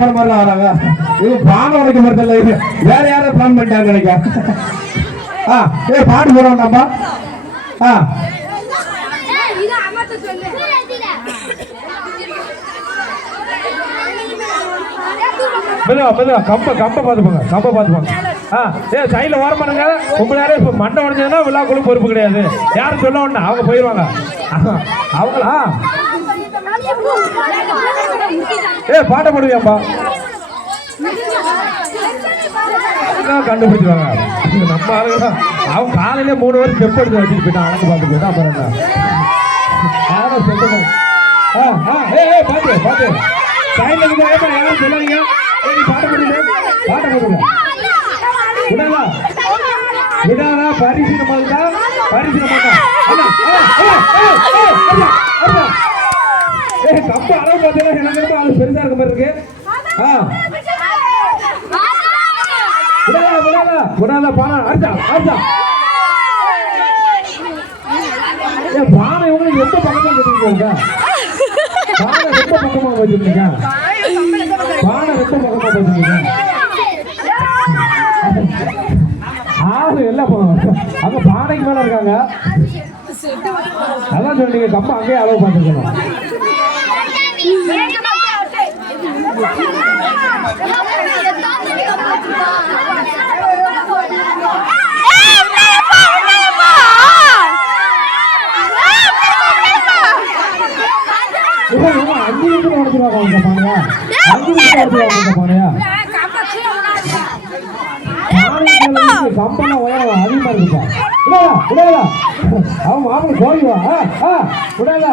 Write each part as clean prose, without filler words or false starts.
வராங்க. இது பானை உடைக்க மாதிரி இது வேற யாரும் பிளான் பண்ணிட்டாங்க நினைக்க. பாட்டு போடுவாங்கப்பா. கம்ப பார்த்துப்பாங்க. சைடில் ஓரம் பண்ணுங்க. ரொம்ப நேரம் இப்போ மண்டை உடைஞ்சதுன்னா விழாக்குள்ள பொறுப்பு கிடையாது. யாரும் சொல்ல ஒண்ணு அவங்க போயிடுவாங்க. அவங்களா பாட்ட போடுவியாப்பா கண்டுபிடிச்சிருவாங்க. நம்ம ஆளுங்க அவங்க காலையிலே 3 வருஷம் ஸ்டெப் எடுத்து வச்சுட்டு போயிட்டான். அழகு பார்த்து போயிட்டான். அப்புறம் பாத்து சைட்ல யாரும் சொல்லாதீங்க. பாட்ட போடுங்க. விடாதா பரிசீலனை பண்ணா கம்ப அளவு பார்த்தீங்கன்னா எனக்கு அது பெருசா இருக்க மாதிரி இருக்கு. விடாதா பானை அடிச்சா பானை இவங்களுக்கு எந்த பக்கமா வச்சிருக்கீங்க? பானை ரொம்ப பக்கமா வச்சிருக்கீங்க. எல்லாம் அங்க பானைக்கு மேல இருக்காங்க. அதான் சொன்னீங்க கம்ப அங்கேயே அளவு பார்த்துருக்கணும். அஞ்சு நிமிஷம் உடச்சிருவாங்க பானையா. கம்பெல்லாம் உயரம் அதிகமா இருக்குப்பா. விடாதா அவன் மாப்பிள்ள கோழிவா. விடாதா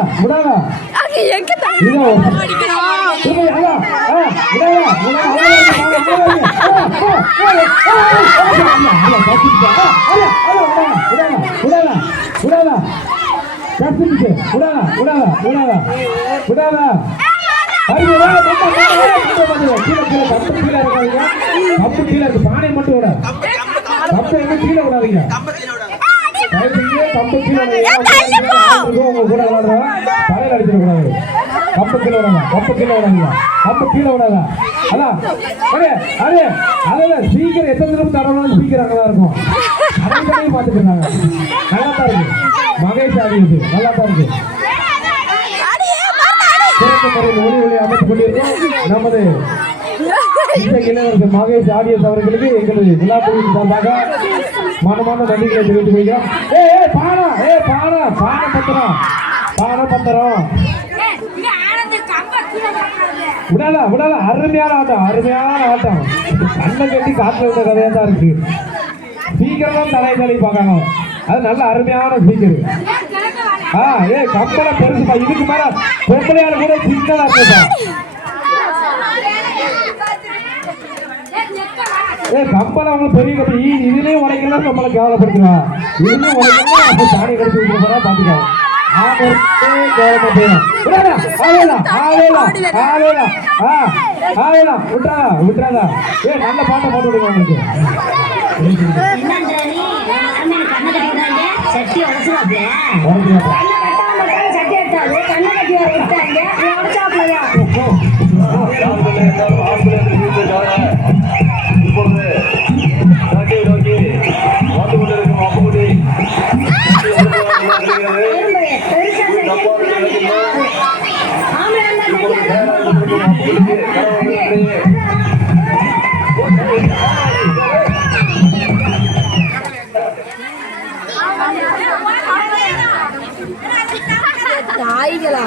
பானை மட்டும் விட கம்பு எங்க கீழே விடாதீங்க. கம்பு கீழே கூட விளாடுறோம். தலையில அடிச்சிடக்கூடாது. கம்பு கீழே விடாதீங்க. கம்பு கீழே விடாதா. அதான் ஸ்பீக்கர் எத்தனை தடவை தரணும். ஸ்பீக்கர் அங்கதான் இருக்கும். அதையும் பார்த்துட்டு இருந்தாங்க. நல்லா தான் இருக்கு. மகேஷ் ஆடியது நல்லா தான் இருக்கு. சிறந்த முறையில் ஒளி அமைத்துக் கொண்டிருக்கோம். நமது இளைஞர்கள் மகேஷ் ஆடியஸ் அவர்களுக்கு எங்களது விழாக்குழுவின் சார்பாக மனமான நன்றிகளை தெரிவித்துக் கொள்கிறோம். பத்திரம் விடாத அருமையான ஆட்டம். கண்ணை கட்டி காட்டுல விட்ட கதையா தான் இருக்கு. ஸ்பீக்கர் தான் தலை பார்க்காங்க. அது நல்ல அருமையான ஸ்பீக்கர். கம்பளம் பெருசுப்பா. இதுக்கு மேல பொம்பளையால கூட சின்னதா இருக்குப்பா. கம்பளம் அவங்க பெரிய கட்டி இதுலயும் உடைக்கலாம். நம்மளை கேவலப்படுத்துவான். இதுலயும் உடைக்கலாம். சாணி கடிச்சு விட்டுறா பாத்துக்கோ. விட்டுறாதா. நல்ல பாட்டை போட்டு விடுங்க. உங்களுக்கு நாய்களா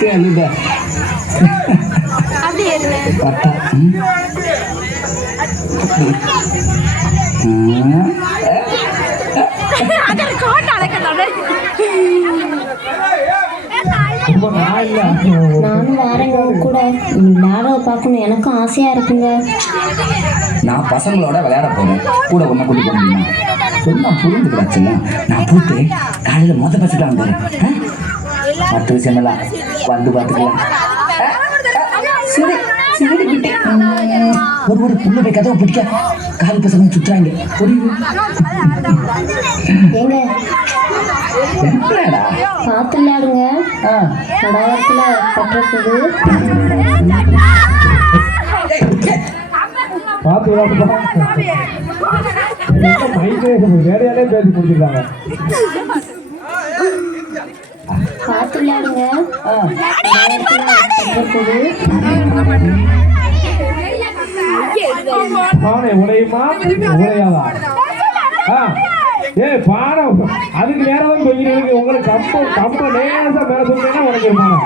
கேளுடா. அப்படியே நானும் வரேங்க கூட விளையாட பார்க்கணும். எனக்கும் ஆசையா இருக்குங்க. நான் பசங்களோட விளையாட போறேன். கூட ஒன்ன கூட்டி போனீங்க சொன்னா புரிஞ்சுக்கிறாச்சுல்ல. நான் போட்டு காலையில மொத பஸ்ஸுக்கு வந்துடுறேன். மற்ற விஷயமெல்லாம் வந்து பார்த்துக்கலாம். சரி சரி குட்டி. ஒரு புண்ணு போய் கதவை பிடிக்க கால் பசங்க சுற்றுறாங்க. ஏங்க என்னடா பார்த்து விளையாடுங்க. கடாயத்தில் கட்டுறது பார்த்து விளையாடுப்பா. வேறையாலே பேசி கொடுத்துருக்காங்க. பார்த்து விளையாடுங்க. கடாயத்தில் கட்டுறது பானை உடையுமா உடையாதா? ஏய் பானை அதுக்கு நேரம் போய்க்கிறதுக்கு உங்களுக்கு கம்ப நேரா மேல தூக்கினா உடைஞ்சிருப்பானா?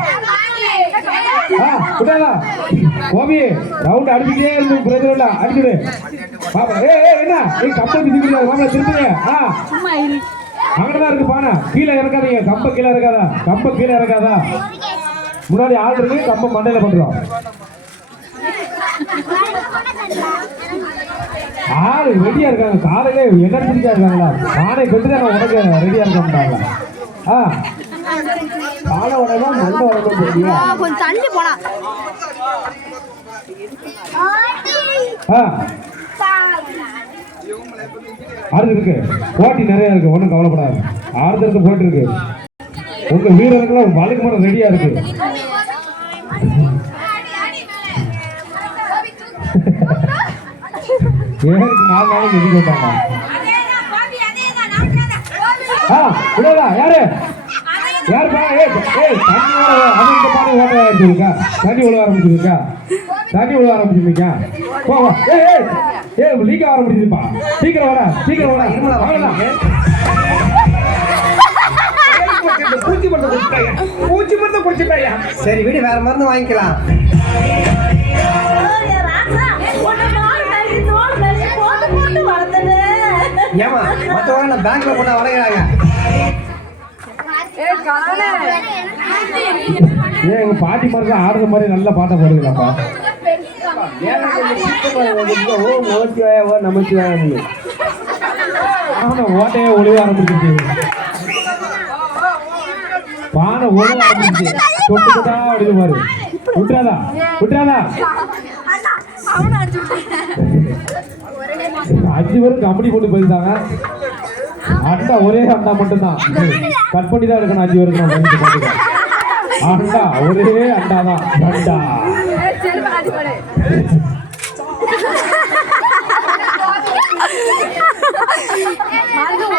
விடாதா கோபி ரவுண்ட் அடிச்சுட்டே இருந்து பிரச்சனை அடிச்சுடு பாப்பா. என்ன நீ கம்பம் திட்டிக்கிறீங்க வாங்க திருப்பிங்க. அங்கதான் இருக்கு பானை. கீழே இறக்காதீங்க. கம்ப கீழே இறக்காதா. கம்ப கீழே இறக்காதா. முன்னாடி ஆள் இருக்கு. கம்பம் மண்டையில பண்றோம். ஆளு ரெடியா இருக்காங்க. காலையில எனர்ஜிக்கா இருக்காங்களா? பானை கட்டுதான் உடக்க ரெடியா இருக்காங்க. பானை உடனே மண்டை உடம்பு தெரியும். கொஞ்சம் தள்ளி போனா ஆறுது இருக்கு. போட்டி நிறைய இருக்கு. ஒன்றும் கவலைப்படாது. ஆறுதலுக்கு போட்டி இருக்கு. உங்க வீரர்கள்லாம் வழுக்கு மரம் ரெடியா இருக்கு. ஏருக்கு 4 நாளைக்கு எதிர்க்க விட்டாங்க. விடா யாரு யார் பா? அது இந்த பானை ஓட்ட ஆரம்பிச்சிருக்கா? தண்ணி விழுவ ஆரம்பிச்சிருக்கா? தண்ணி விழுவ ஆரம்பிச்சிருக்கா? போ லீக் ஆரம்பிச்சிருப்பா. சீக்கிரம் வர சீக்கிரம் வர. பூச்சி மருந்து குடிச்சுட்டாயா? சரி விடு, வேற மருந்து வாங்கிக்கலாம். ஏமா மற்றவங்க பேங்க்ல கொண்டா வரைகிறாங்க. ஏன் எங்க பாட்டி மாதிரி ஆடுற மாதிரி நல்ல பாட்டை பாடுங்களாப்பா. ஓட்டையே ஒளிவ ஆரம்பிச்சிருச்சு. பானை ஒழுவ ஆரம்பிச்சிருச்சு. தொட்டுக்கிட்டா அப்படின்னு பாரு. விட்டுறாதா விட்டுறாதா. 5 பேரும் கம்பெனி போட்டு போயிருந்தாங்க. அண்டா ஒரே அண்டா மட்டும்தான். கட் பண்ணி தான் எடுக்கணும். 5 பேருக்கு அண்டா ஒரே அண்டா தான். அண்டா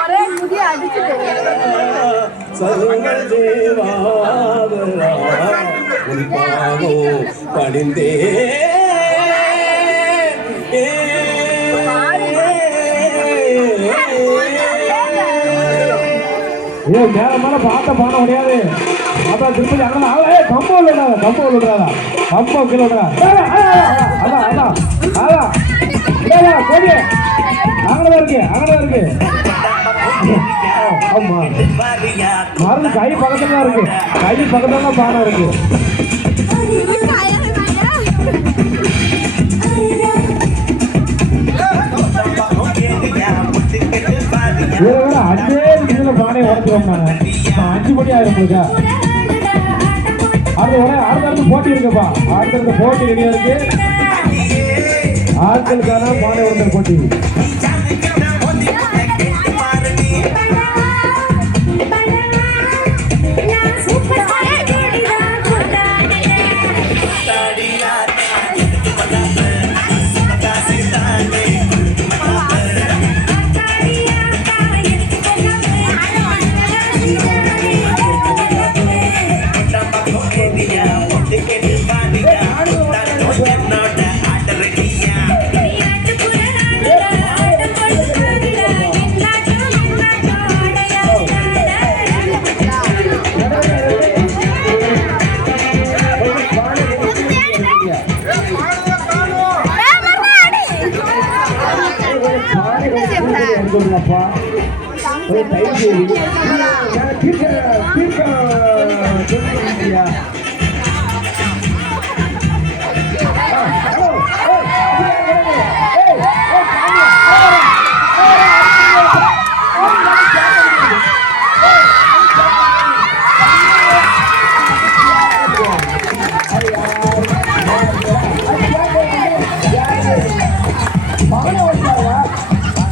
ஒரே முடி அடிச்சுட்டு படிந்தே மேல மேல பார்த்த பானை முடியாது. அப்புறம் திருப்பதி அங்கே கம்பம் விடுறாதா. கம்பம் விடுறாதா. கம்பம் கீழே விடுறா. அதான் அதான் அதான் கோடி அங்கதான் இருக்கு. அங்கதான் இருக்கு. ஆமா மருந்து கை பக்கத்துல தான் இருக்கு. கை பக்கத்துல தான் பானை இருக்கு. வேற வேற 5 நிமிஷத்துல பானையை உடச்சிருவோம். நாங்க 5 மணி ஆயிரம் இருக்கா. அடுத்த போட்டி இருக்குப்பா. அடுத்த போட்டி ரெடியா இருக்கு. ஆட்களுக்கான பானை உடச்சல் போட்டி.